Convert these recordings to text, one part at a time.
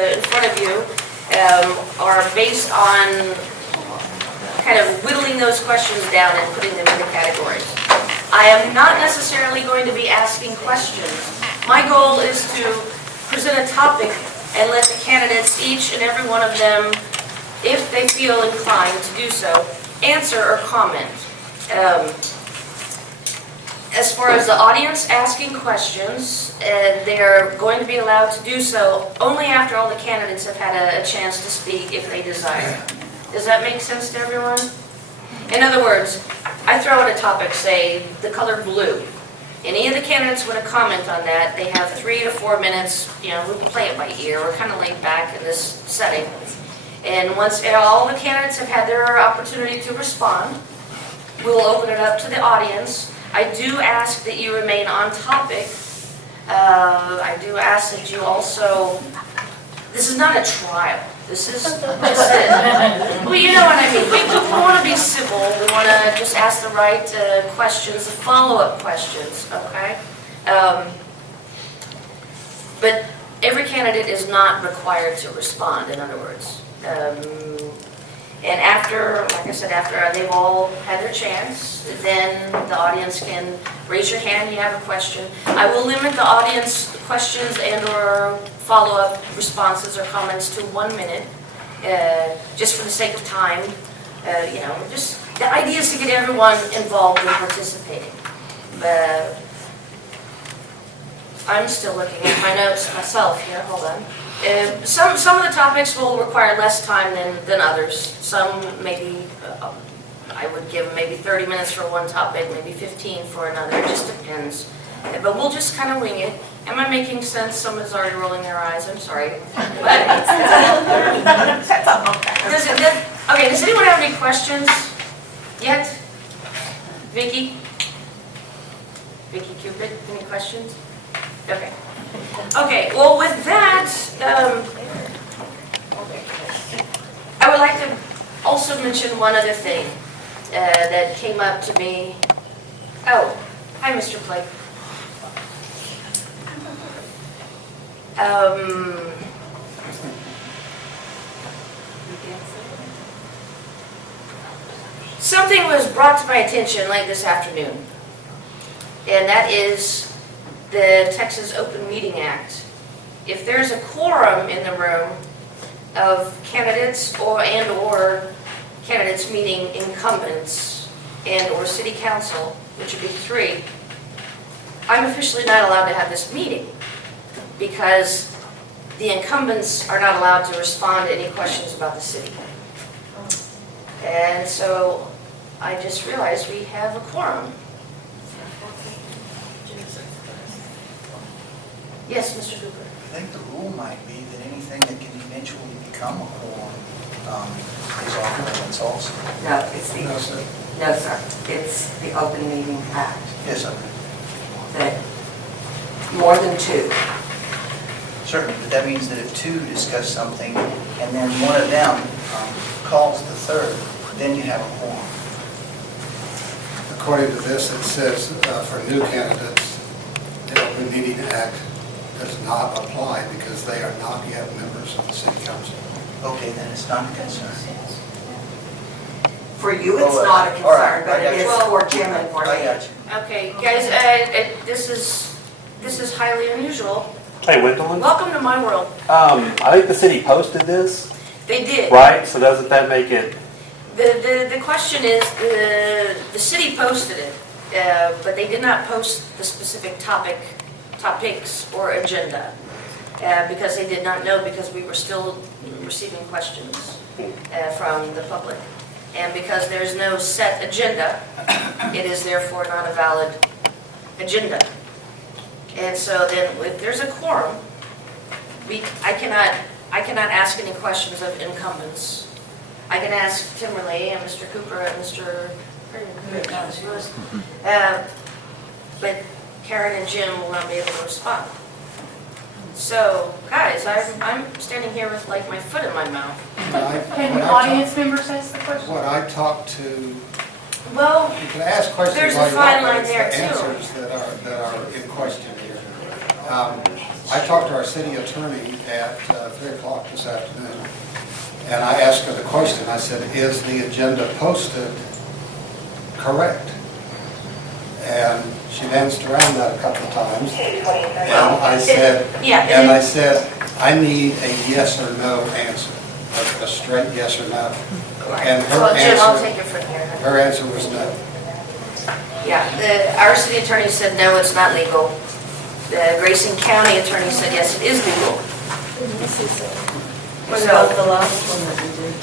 in front of you are based on kind of whittling those questions down and putting them into categories. I am not necessarily going to be asking questions. My goal is to present a topic and let the candidates, each and every one of them, if they feel inclined to do so, answer or comment. As far as the audience asking questions, they're going to be allowed to do so only after all the candidates have had a chance to speak if they desire. Does that make sense to everyone? In other words, I throw out a topic, say the color blue. Any of the candidates want to comment on that, they have 3 to 4 minutes, we can play it by ear, we're kind of laid back in this setting. And once all the candidates have had their opportunity to respond, we'll open it up to the audience. I do ask that you remain on topic. I do ask that you also, this is not a trial. This is just it. Well, you know what I mean. We want to be civil. We want to just ask the right questions, the follow-up questions, okay? But every candidate is not required to respond, in other words. And after, like I said, after they've all had their chance, then the audience can raise your hand, you have a question. I will limit the audience questions and or follow-up responses or comments to 1 minute, just for the sake of time. Just the idea is to get everyone involved in participating. I'm still looking at my notes myself here, hold on. Some of the topics will require less time than others. Some maybe, I would give maybe 30 minutes for one topic, maybe 15 for another, it just depends. But we'll just kind of wing it. Am I making sense? Someone's already rolling their eyes, I'm sorry. Does anyone have any questions yet? Vicki? Vicki Cupid, any questions? Okay. Okay, well with that, I would like to also mention one other thing that came up to me. Oh, hi Mr. Blake. Something was brought to my attention late this afternoon, and that is the Texas Open Meeting Act. If there's a quorum in the room of candidates or candidates meeting incumbents and or city council, which would be 3, I'm officially not allowed to have this meeting because the incumbents are not allowed to respond to any questions about the city. And so I just realized we have a quorum. Yes, Mr. Cooper. I think the rule might be that anything that can eventually become a quorum is off limits also. No, it's the, No, sir. no, sir. It's the Open Meeting Act. Yes, sir. That more than 2. Certainly, but that means that if 2 discuss something and then one of them calls the third, then you have a quorum. According to this, it says for new candidates, the Open Meeting Act does not apply because they are not yet members of the city council. Okay, then it's not a concern. For you, it's Oh, not a all right, concern, but it is for Jim and for I me. got you. Okay, guys, this is highly unusual. Hey, Gwendolyn. Welcome to my world. I think the city posted this, They did. right? So doesn't that make it? The question is, the city posted it, but they did not post the specific topics or agenda, because they did not know, because we were still receiving questions from the public. And because there's no set agenda, it is therefore not a valid agenda. And so then if there's a quorum, I cannot ask any questions of incumbents. I can ask Timberley and Mr. Cooper and Mr. But Karen and Jim will not be able to respond. So, guys, I'm standing here with like my foot in my mouth. Can the audience members ask the question? What I talked to, Well, you can ask questions there's a all you fine want, line but it's there, the too. answers that are in question here. I talked to our city attorney at 3 o'clock this afternoon, and I asked her the question. I said, is the agenda posted correct? And she danced around that a couple of times. And I said, I need a yes or no answer, a straight yes or no. And Well, Jim, I'll her take it from here. answer was no. Yeah, our city attorney said, no, it's not legal. The Grayson County attorney said, yes, it is legal. What about the last one that we did?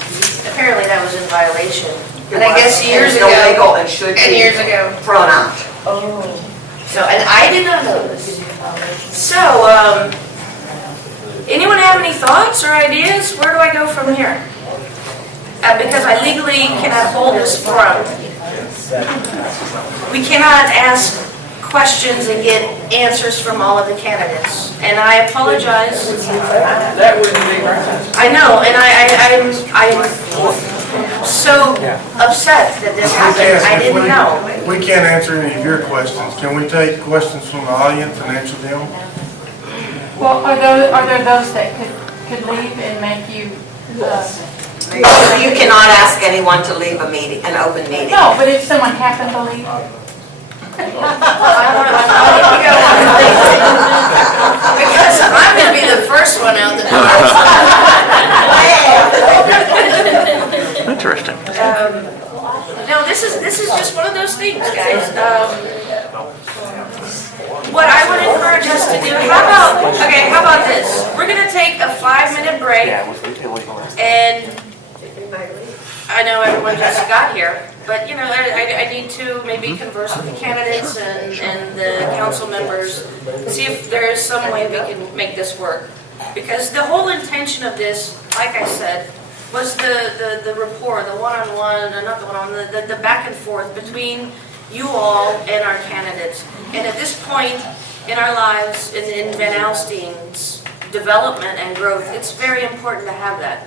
Apparently that was in violation. And I guess years It's ago. illegal and should be years ago. thrown out. So, and I did not know this. So, anyone have any thoughts or ideas? Where do I go from here? Because I legally cannot hold this forum. We cannot ask questions and get answers from all of the candidates. And I apologize. That wouldn't be right. I know, and I'm so upset that this happened. I didn't know. We can't answer any of your questions. Can we take questions from the audience and answer them? Well, are there those that could leave and make you, You cannot ask anyone to leave a meeting, an open meeting. no, but if someone happened to leave? Because I'm going to be the first one out the door. Interesting. No, this is just one of those things, guys. What I would encourage us to do, how about this? We're going to take a 5-minute break, Yeah, it was illegal. and I know everyone just got here, but, I need to maybe converse with the candidates and the council members, see if there is some way we can make this work. Because the whole intention of this, like I said, was the rapport, the one-on-one, or not the one-on-one, the back and forth between you all and our candidates. And at this point in our lives, in Van Alstyne's development and growth, it's very important to have that.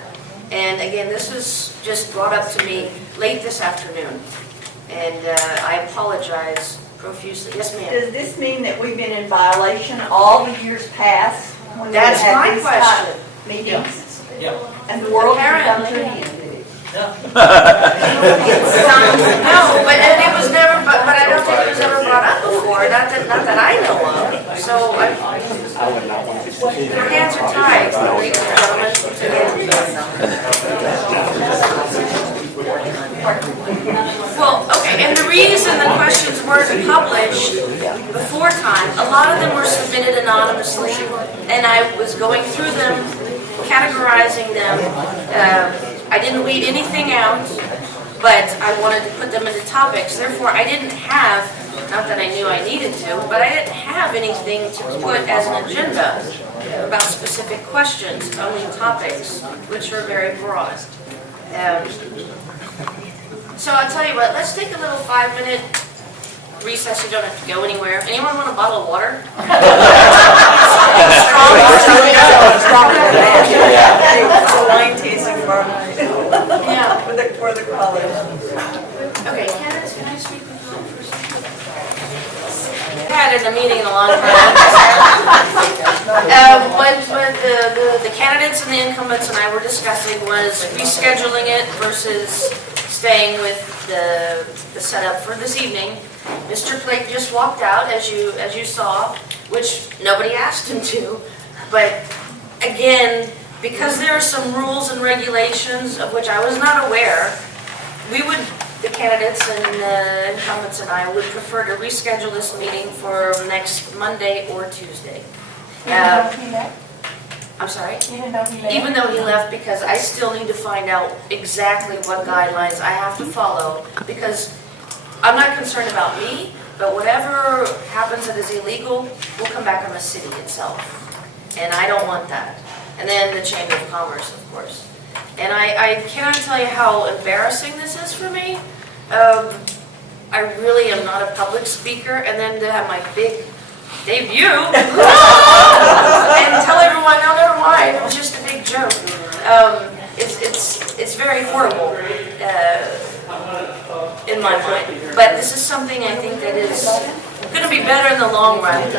And again, this was just brought up to me late this afternoon, and I apologize profusely. Yes, ma'am? Does this mean that we've been in violation all the years past? When we That's had my these question. type of Meetings? Yeah. And the world can come to Apparently. an end? No, but it was never, but I don't think it was ever brought up before, not that I know of. So, I would not want to be succeeding. your hands are tied, ladies and gentlemen. Well, okay, and the reason the questions weren't published before time, a lot of them were submitted anonymously, and I was going through them, categorizing them. I didn't weed anything out, but I wanted to put them into topics. Therefore, I didn't have, not that I knew I needed to, but I didn't have anything to put as an agenda about specific questions, only topics, which are very broad. So I'll tell you what, let's take a little 5-minute recess. You don't have to go anywhere. Anyone want a bottle of water? Wine tasting for Yeah. for the college. Okay, Candace, can I speak with you for a second? I hadn't had a meeting in a long time. What the candidates and the incumbents and I were discussing was rescheduling it versus staying with the setup for this evening. Mr. Blake just walked out, as you saw, which nobody asked him to. But again, because there are some rules and regulations of which I was not aware, the candidates and the incumbents and I would prefer to reschedule this meeting for next Monday or Tuesday. Even though he left? I'm sorry? Even though he left? Even though he left, because I still need to find out exactly what guidelines I have to follow, because I'm not concerned about me, but whatever happens that is illegal will come back on the city itself. And I don't want that. And then the Chamber of Commerce, of course. And I cannot tell you how embarrassing this is for me. I really am not a public speaker, and then to have my big debut and tell everyone, no, never mind, it was just a big joke. It's very horrible in my mind. But this is something I think that is going to be better in the long run.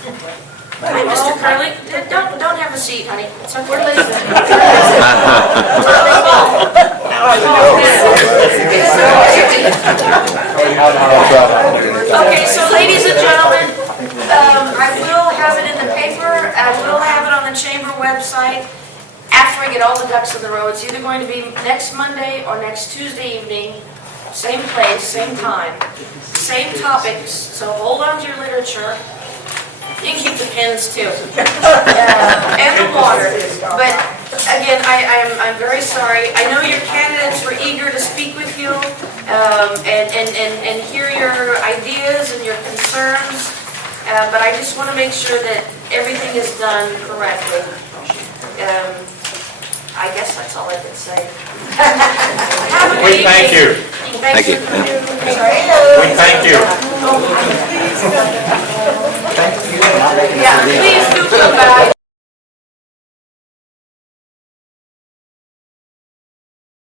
Hi, Mr. Curley. Don't have a seat, honey. It's okay. We're listening. Okay, so ladies and gentlemen, I will have it in the paper, I will have it on the chamber website after I get all the ducks in the row. It's either going to be next Monday or next Tuesday evening, same place, same time, same topics, so hold on to your literature. You can keep the pens too, and the water. But again, I'm very sorry. I know your candidates were eager to speak with you and hear your ideas and your concerns, but I just want to make sure that everything is done correctly. I guess that's all I can say. Have a good We thank evening. you. Thank you. We thank you. Thank you. Yeah, please do come back.